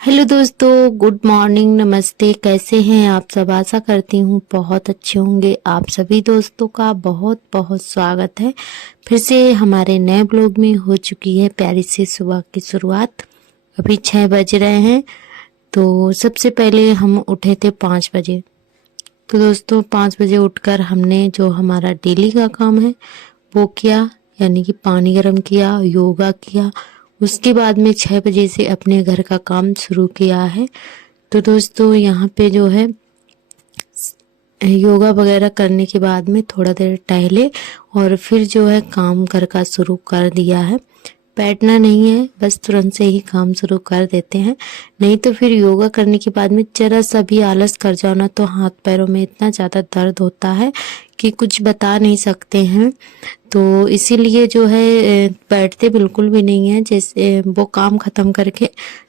Hello दोस्तों, good morning, नमस्ते। कैसे हैं आप सब? आशा करती हूँ बहुत अच्छे होंगे। आप सभी दोस्तों का बहुत बहुत स्वागत है। फिर से हमारे नए ब्लॉग में हो चुकी है प्यारी सी सुबह की शुरुआत। अभी 6 बज रहे हैं। तो सबसे पहले हम उठे थे 5 बजे। तो दोस्तों 5 बजे उठकर हमने जो हमारा डेली का काम है वो किया, यानी कि पानी गर्म किया, योगा किया। उसके बाद में 6 बजे से अपने घर का काम शुरू किया है। तो दोस्तों यहाँ पे जो है योगा वगैरह करने के बाद में थोड़ा देर टहले और फिर जो है काम घर का शुरू कर दिया है। बैठना नहीं है, बस तुरंत से ही काम शुरू कर देते हैं। नहीं तो फिर योगा करने के बाद में जरा सा भी आलस कर जाओ ना तो हाथ पैरों में इतना ज़्यादा दर्द होता है कि कुछ बता नहीं सकते हैं। तो इसीलिए जो है बैठते बिल्कुल भी नहीं है। जैसे वो काम खत्म करके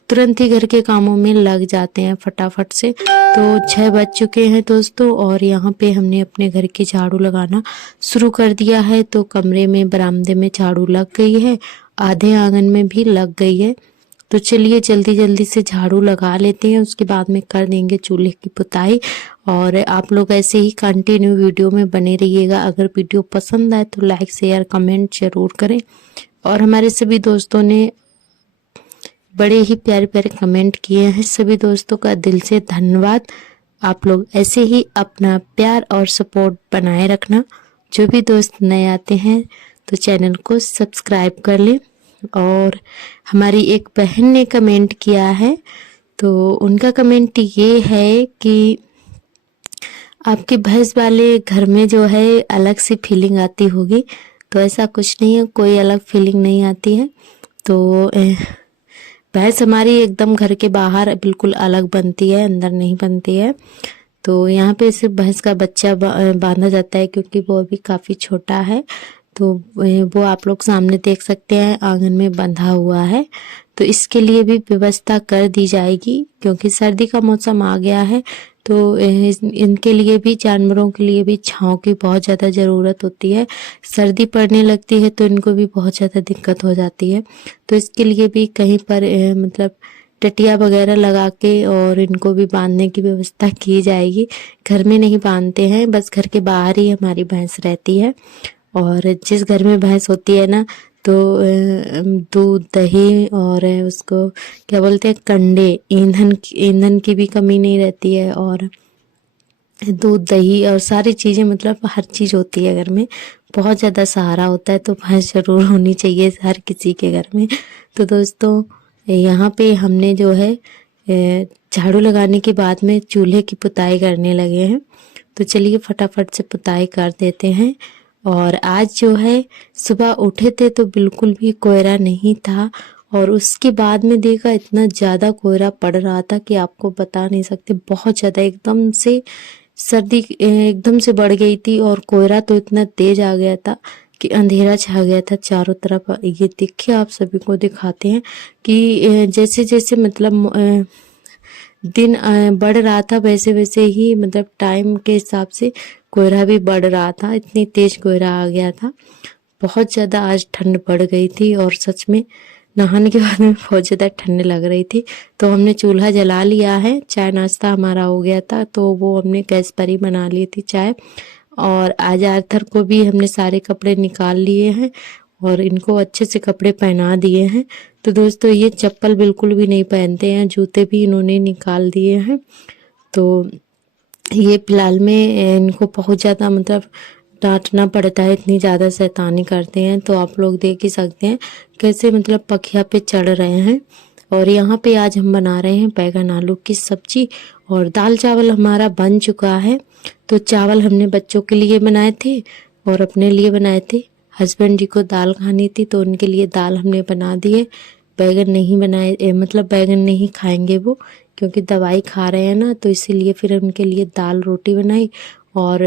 तुरंत ही घर के कामों में लग जाते हैं फटाफट से। तो 6 बज चुके हैं दोस्तों और यहाँ पे हमने अपने घर की झाड़ू लगाना शुरू कर दिया है। तो कमरे में, बरामदे में झाड़ू लग गई है, आधे आंगन में भी लग गई है। तो चलिए जल्दी जल्दी से झाड़ू लगा लेते हैं, उसके बाद में कर देंगे चूल्हे की पुताई। और आप लोग ऐसे ही कंटिन्यू वीडियो में बने रहिएगा। अगर वीडियो पसंद आए तो लाइक शेयर कमेंट जरूर करें। और हमारे सभी दोस्तों ने बड़े ही प्यारे प्यारे कमेंट किए हैं, सभी दोस्तों का दिल से धन्यवाद। आप लोग ऐसे ही अपना प्यार और सपोर्ट बनाए रखना। जो भी दोस्त नए आते हैं तो चैनल को सब्सक्राइब कर लें। और हमारी एक बहन ने कमेंट किया है, तो उनका कमेंट ये है कि आपके भैंस वाले घर में जो है अलग सी फीलिंग आती होगी। तो ऐसा कुछ नहीं है, कोई अलग फीलिंग नहीं आती है। तो भैंस हमारी एकदम घर के बाहर बिल्कुल अलग बनती है, अंदर नहीं बनती है। तो यहाँ पे सिर्फ भैंस का बच्चा बांधा जाता है क्योंकि वो अभी काफ़ी छोटा है। तो वो आप लोग सामने देख सकते हैं, आंगन में बंधा हुआ है। तो इसके लिए भी व्यवस्था कर दी जाएगी क्योंकि सर्दी का मौसम आ गया है। तो इनके लिए भी, जानवरों के लिए भी छांव की बहुत ज़्यादा ज़रूरत होती है। सर्दी पड़ने लगती है तो इनको भी बहुत ज़्यादा दिक्कत हो जाती है। तो इसके लिए भी कहीं पर मतलब टटिया वगैरह लगा के और इनको भी बांधने की व्यवस्था की जाएगी। घर में नहीं बांधते हैं, बस घर के बाहर ही हमारी भैंस रहती है। और जिस घर में भैंस होती है ना तो दूध, दही और उसको क्या बोलते हैं, कंडे, ईंधन की भी कमी नहीं रहती है। और दूध, दही और सारी चीज़ें, मतलब हर चीज़ होती है घर में। बहुत ज़्यादा सहारा होता है। तो भैंस ज़रूर होनी चाहिए हर किसी के घर में। तो दोस्तों यहाँ पे हमने जो है झाड़ू लगाने के बाद में चूल्हे की पुताई करने लगे हैं। तो चलिए फटाफट से पुताई कर देते हैं। और आज जो है सुबह उठे थे तो बिल्कुल भी कोहरा नहीं था। और उसके बाद में देखा इतना ज़्यादा कोहरा पड़ रहा था कि आपको बता नहीं सकते। बहुत ज़्यादा एकदम से सर्दी एकदम से बढ़ गई थी और कोहरा तो इतना तेज आ गया था कि अंधेरा छा गया था चारों तरफ। ये देखिए, आप सभी को दिखाते हैं कि जैसे जैसे मतलब दिन बढ़ रहा था वैसे वैसे ही, मतलब टाइम के हिसाब से कोहरा भी बढ़ रहा था। इतनी तेज कोहरा आ गया था। बहुत ज़्यादा आज ठंड बढ़ गई थी और सच में नहाने के बाद में बहुत ज़्यादा ठंड लग रही थी। तो हमने चूल्हा जला लिया है, चाय नाश्ता हमारा हो गया था तो वो हमने गैस पर ही बना ली थी चाय। और आज आर्थर को भी हमने सारे कपड़े निकाल लिए हैं और इनको अच्छे से कपड़े पहना दिए हैं। तो दोस्तों ये चप्पल बिल्कुल भी नहीं पहनते हैं, जूते भी इन्होंने निकाल दिए हैं। तो ये फिलहाल में इनको बहुत ज़्यादा मतलब डांटना पड़ता है, इतनी ज़्यादा शैतानी करते हैं। तो आप लोग देख ही सकते हैं कैसे मतलब पखिया पे चढ़ रहे हैं। और यहाँ पे आज हम बना रहे हैं बैगन आलू की सब्जी। और दाल चावल हमारा बन चुका है। तो चावल हमने बच्चों के लिए बनाए थे और अपने लिए बनाए थे। हस्बैंड जी को दाल खानी थी तो उनके लिए दाल हमने बना दी है। बैगन नहीं बनाए, मतलब बैगन नहीं खाएंगे वो, क्योंकि दवाई खा रहे हैं ना। तो इसीलिए फिर उनके लिए दाल रोटी बनाई और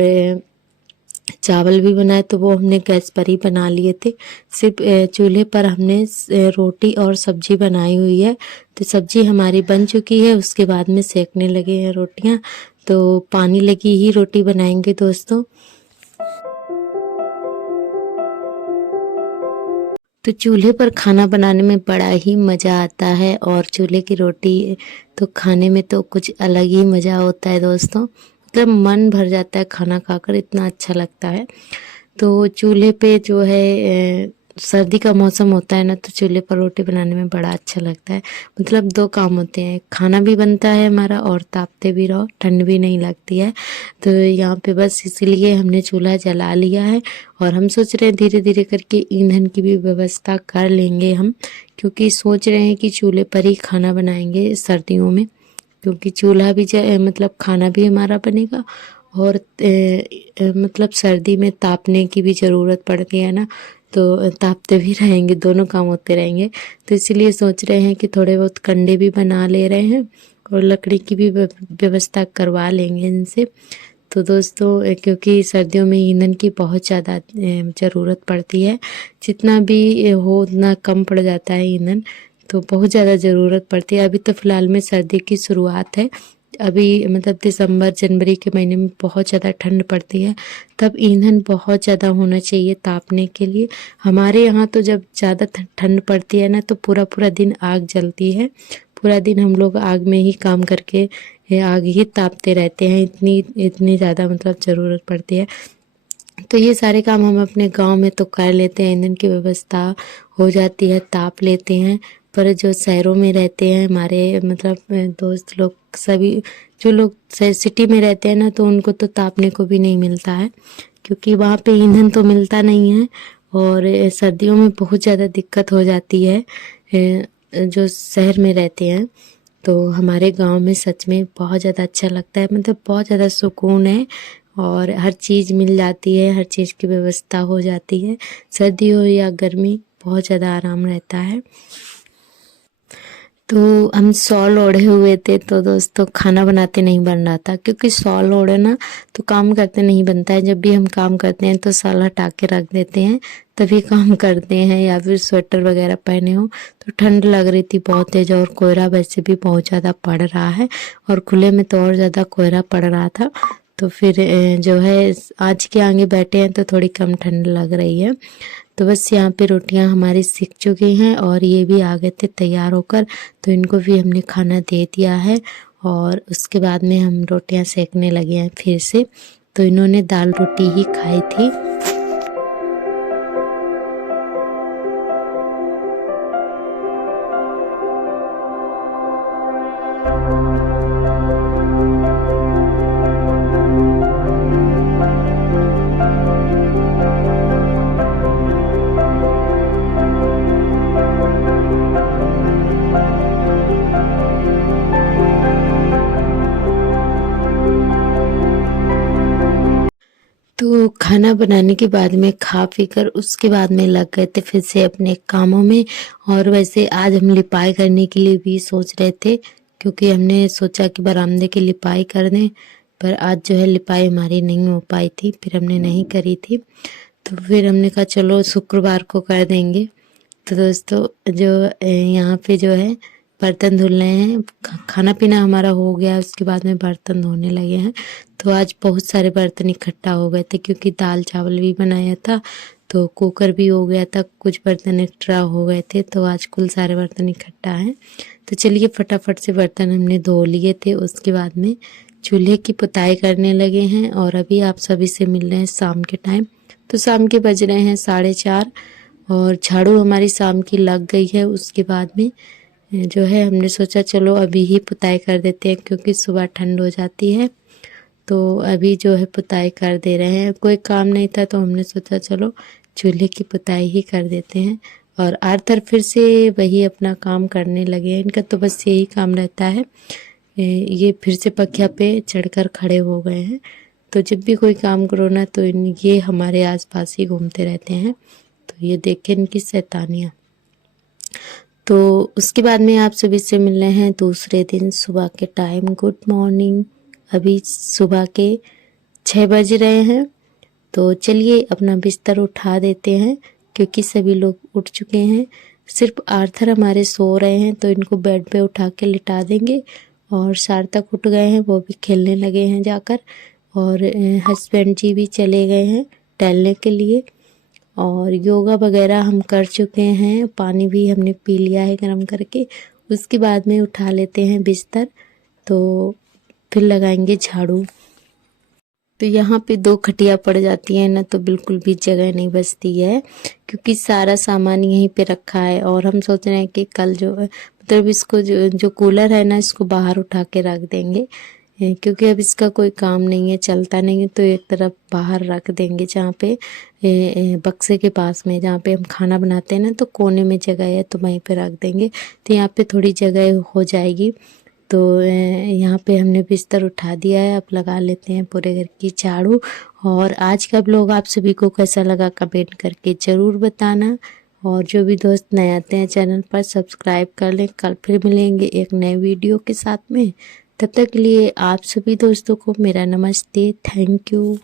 चावल भी बनाए। तो वो हमने गैस पर ही बना लिए थे। सिर्फ चूल्हे पर हमने रोटी और सब्जी बनाई हुई है। तो सब्जी हमारी बन चुकी है, उसके बाद में सेकने लगे हैं रोटियां। तो पानी लगी ही रोटी बनाएंगे दोस्तों। तो चूल्हे पर खाना बनाने में बड़ा ही मज़ा आता है और चूल्हे की रोटी तो खाने में तो कुछ अलग ही मज़ा होता है दोस्तों। मतलब मन भर जाता है खाना खाकर, इतना अच्छा लगता है। तो चूल्हे पे जो है सर्दी का मौसम होता है ना, तो चूल्हे पर रोटी बनाने में बड़ा अच्छा लगता है। मतलब 2 काम होते हैं, खाना भी बनता है हमारा और तापते भी रहो, ठंड भी नहीं लगती है। तो यहाँ पे बस इसीलिए हमने चूल्हा जला लिया है और हम सोच रहे हैं धीरे धीरे करके ईंधन की भी व्यवस्था कर लेंगे हम, क्योंकि सोच रहे हैं कि चूल्हे पर ही खाना बनाएंगे सर्दियों में, क्योंकि चूल्हा भी मतलब खाना भी हमारा बनेगा और मतलब सर्दी में तापने की भी ज़रूरत पड़ती है ना, तो तापते भी रहेंगे, दोनों काम होते रहेंगे। तो इसीलिए सोच रहे हैं कि थोड़े बहुत कंडे भी बना ले रहे हैं और लकड़ी की भी व्यवस्था करवा लेंगे इनसे। तो दोस्तों क्योंकि सर्दियों में ईंधन की बहुत ज़्यादा ज़रूरत पड़ती है, जितना भी हो उतना कम पड़ जाता है ईंधन, तो बहुत ज़्यादा ज़रूरत पड़ती है। अभी तो फ़िलहाल में सर्दी की शुरुआत है, अभी मतलब दिसंबर जनवरी के महीने में बहुत ज़्यादा ठंड पड़ती है, तब ईंधन बहुत ज़्यादा होना चाहिए तापने के लिए। हमारे यहाँ तो जब ज़्यादा ठंड पड़ती है ना, तो पूरा पूरा दिन आग जलती है, पूरा दिन हम लोग आग में ही काम करके आग ही तापते रहते हैं, इतनी इतनी ज़्यादा मतलब ज़रूरत पड़ती है। तो ये सारे काम हम अपने गांव में तो कर लेते हैं, ईंधन की व्यवस्था हो जाती है, ताप लेते हैं। पर जो शहरों में रहते हैं हमारे मतलब दोस्त लोग, सभी जो लोग सिटी में रहते हैं ना, तो उनको तो तापने को भी नहीं मिलता है, क्योंकि वहाँ पे ईंधन तो मिलता नहीं है और सर्दियों में बहुत ज़्यादा दिक्कत हो जाती है जो शहर में रहते हैं। तो हमारे गांव में सच में बहुत ज़्यादा अच्छा लगता है, मतलब बहुत ज़्यादा सुकून है और हर चीज़ मिल जाती है, हर चीज़ की व्यवस्था हो जाती है। सर्दी हो या गर्मी, बहुत ज़्यादा आराम रहता है। तो हम शॉल ओढ़े हुए थे, तो दोस्तों खाना बनाते नहीं बन रहा था, क्योंकि शॉल ओढ़े ना तो काम करते नहीं बनता है। जब भी हम काम करते हैं तो शॉल हटा के रख देते हैं, तभी काम करते हैं, या फिर स्वेटर वगैरह पहने हो। तो ठंड लग रही थी बहुत तेज और कोहरा वैसे भी बहुत ज़्यादा पड़ रहा है और खुले में तो और ज़्यादा कोहरा पड़ रहा था। तो फिर जो है आज के आगे बैठे हैं तो थोड़ी कम ठंड लग रही है। तो बस यहाँ पे रोटियां हमारी सिक चुकी हैं और ये भी आ गए थे तैयार होकर, तो इनको भी हमने खाना दे दिया है और उसके बाद में हम रोटियां सेकने लगे हैं फिर से। तो इन्होंने दाल रोटी ही खाई थी। तो खाना बनाने के बाद में खा पी कर उसके बाद में लग गए थे फिर से अपने कामों में। और वैसे आज हम लिपाई करने के लिए भी सोच रहे थे, क्योंकि हमने सोचा कि बरामदे की लिपाई कर दें, पर आज जो है लिपाई हमारी नहीं हो पाई थी, फिर हमने नहीं करी थी। तो फिर हमने कहा चलो शुक्रवार को कर देंगे। तो दोस्तों जो यहाँ पे जो है बर्तन धुल रहे हैं, खाना पीना हमारा हो गया, उसके बाद में बर्तन धोने लगे हैं। तो आज बहुत सारे बर्तन इकट्ठा हो गए थे, क्योंकि दाल चावल भी बनाया था, तो कुकर भी हो गया था, कुछ बर्तन एक्स्ट्रा हो गए थे, तो आज कुल सारे बर्तन इकट्ठा हैं। तो चलिए फटाफट से बर्तन हमने धो लिए थे, उसके बाद में चूल्हे की पुताई करने लगे हैं। और अभी आप सभी से मिल रहे हैं शाम के टाइम। तो शाम के बज रहे हैं 4:30 और झाड़ू हमारी शाम की लग गई है। उसके बाद में जो है हमने सोचा चलो अभी ही पुताई कर देते हैं, क्योंकि सुबह ठंड हो जाती है। तो अभी जो है पुताई कर दे रहे हैं, कोई काम नहीं था तो हमने सोचा चलो चूल्हे की पुताई ही कर देते हैं। और आर्थर फिर से वही अपना काम करने लगे हैं, इनका तो बस यही काम रहता है। ये फिर से पखिया पे चढ़कर खड़े हो गए हैं। तो जब भी कोई काम करो ना, तो ये हमारे आसपास ही घूमते रहते हैं। तो ये देखें इनकी शैतानियाँ। तो उसके बाद में आप सभी से मिल रहे हैं दूसरे दिन सुबह के टाइम। Good morning. अभी सुबह के 6 बज रहे हैं। तो चलिए अपना बिस्तर उठा देते हैं, क्योंकि सभी लोग उठ चुके हैं। सिर्फ आर्थर हमारे सो रहे हैं, तो इनको बेड पे उठा के लिटा देंगे। और सार्थक उठ गए हैं, वो भी खेलने लगे हैं जाकर। और हस्बैंड जी भी चले गए हैं टहलने के लिए। और योगा वगैरह हम कर चुके हैं, पानी भी हमने पी लिया है गर्म करके। उसके बाद में उठा लेते हैं बिस्तर, तो फिर लगाएंगे झाड़ू। तो यहाँ पे 2 खटिया पड़ जाती है ना, तो बिल्कुल भी जगह नहीं बचती है, क्योंकि सारा सामान यहीं पे रखा है। और हम सोच रहे हैं कि कल जो मतलब इसको जो कूलर है ना, इसको बाहर उठा के रख देंगे, क्योंकि अब इसका कोई काम नहीं है, चलता नहीं है। तो एक तरफ बाहर रख देंगे, जहाँ पे बक्से के पास में जहाँ पे हम खाना बनाते हैं ना, तो कोने में जगह है, तो वहीं पे रख देंगे, तो यहाँ पे थोड़ी जगह हो जाएगी। तो यहाँ पे हमने बिस्तर उठा दिया है, अब लगा लेते हैं पूरे घर की झाड़ू। और आज का ब्लॉग आप सभी को कैसा लगा कमेंट करके ज़रूर बताना। और जो भी दोस्त नए आते हैं चैनल पर, सब्सक्राइब कर लें। कल फिर मिलेंगे एक नए वीडियो के साथ में। तब तक के लिए आप सभी दोस्तों को मेरा नमस्ते, थैंक यू।